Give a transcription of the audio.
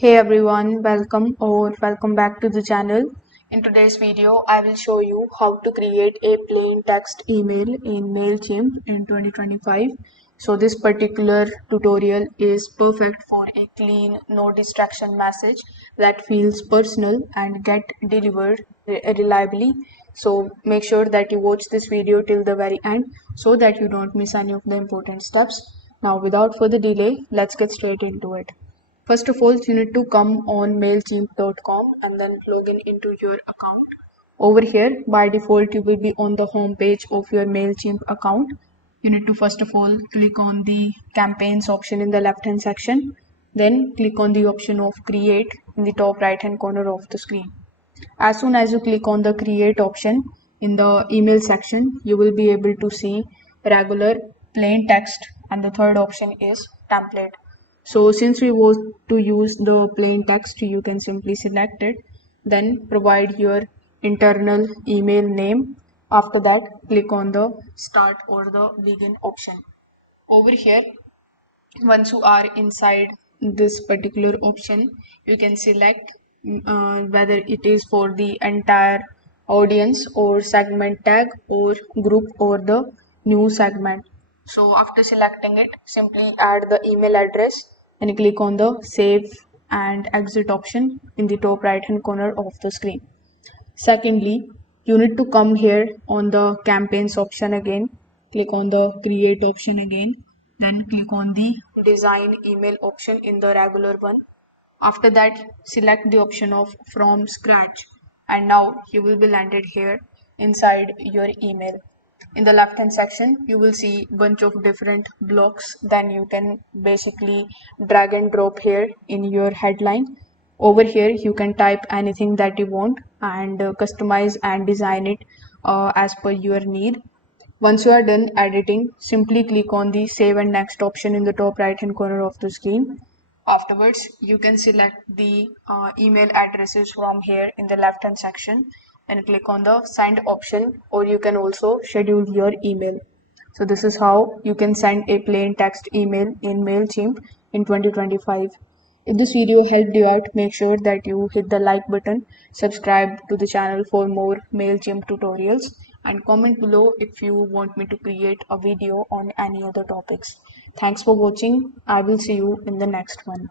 Hey everyone, welcome back to the channel. In today's video, I will show you how to create a plain text email in Mailchimp in 2025. So this particular tutorial is perfect for a clean, no distraction message that feels personal and get delivered reliably. So make sure that you watch this video till the very end so that you don't miss any of the important steps. Now without further delay, let's get straight into it. First of all, you need to come on mailchimp.com and then log in into your account. Over here, by default, you will be on the home page of your Mailchimp account. You need to first of all click on the campaigns option in the left hand section. Then click on the option of create in the top right hand corner of the screen. As soon as you click on the create option in the email section, you will be able to see regular plain text, and the third option is template. So since we want to use the plain text, you can simply select it, then provide your internal email name. After that, click on the start or the begin option. Over here, once you are inside this particular option, you can select whether it is for the entire audience or segment tag or group or the new segment. So after selecting it, simply add the email address and click on the save and exit option in the top right hand corner of the screen. Secondly, you need to come here on the campaigns option again, click on the create option again, then click on the design email option in the regular one. After that, select the option of from scratch, and now you will be landed here inside your email. In the left hand section, you will see bunch of different blocks. Then you can basically drag and drop here in your headline. Over here, you can type anything that you want and customize and design it as per your need. Once you are done editing, simply click on the save and next option in the top right hand corner of the screen. Afterwards, you can select the email addresses from here in the left hand section and click on the send option, or you can also schedule your email. So this is how you can send a plain text email in Mailchimp in 2025. If this video helped you out, make sure that you hit the like button, subscribe to the channel for more Mailchimp tutorials, and comment below if you want me to create a video on any other topics. Thanks for watching. I will see you in the next one.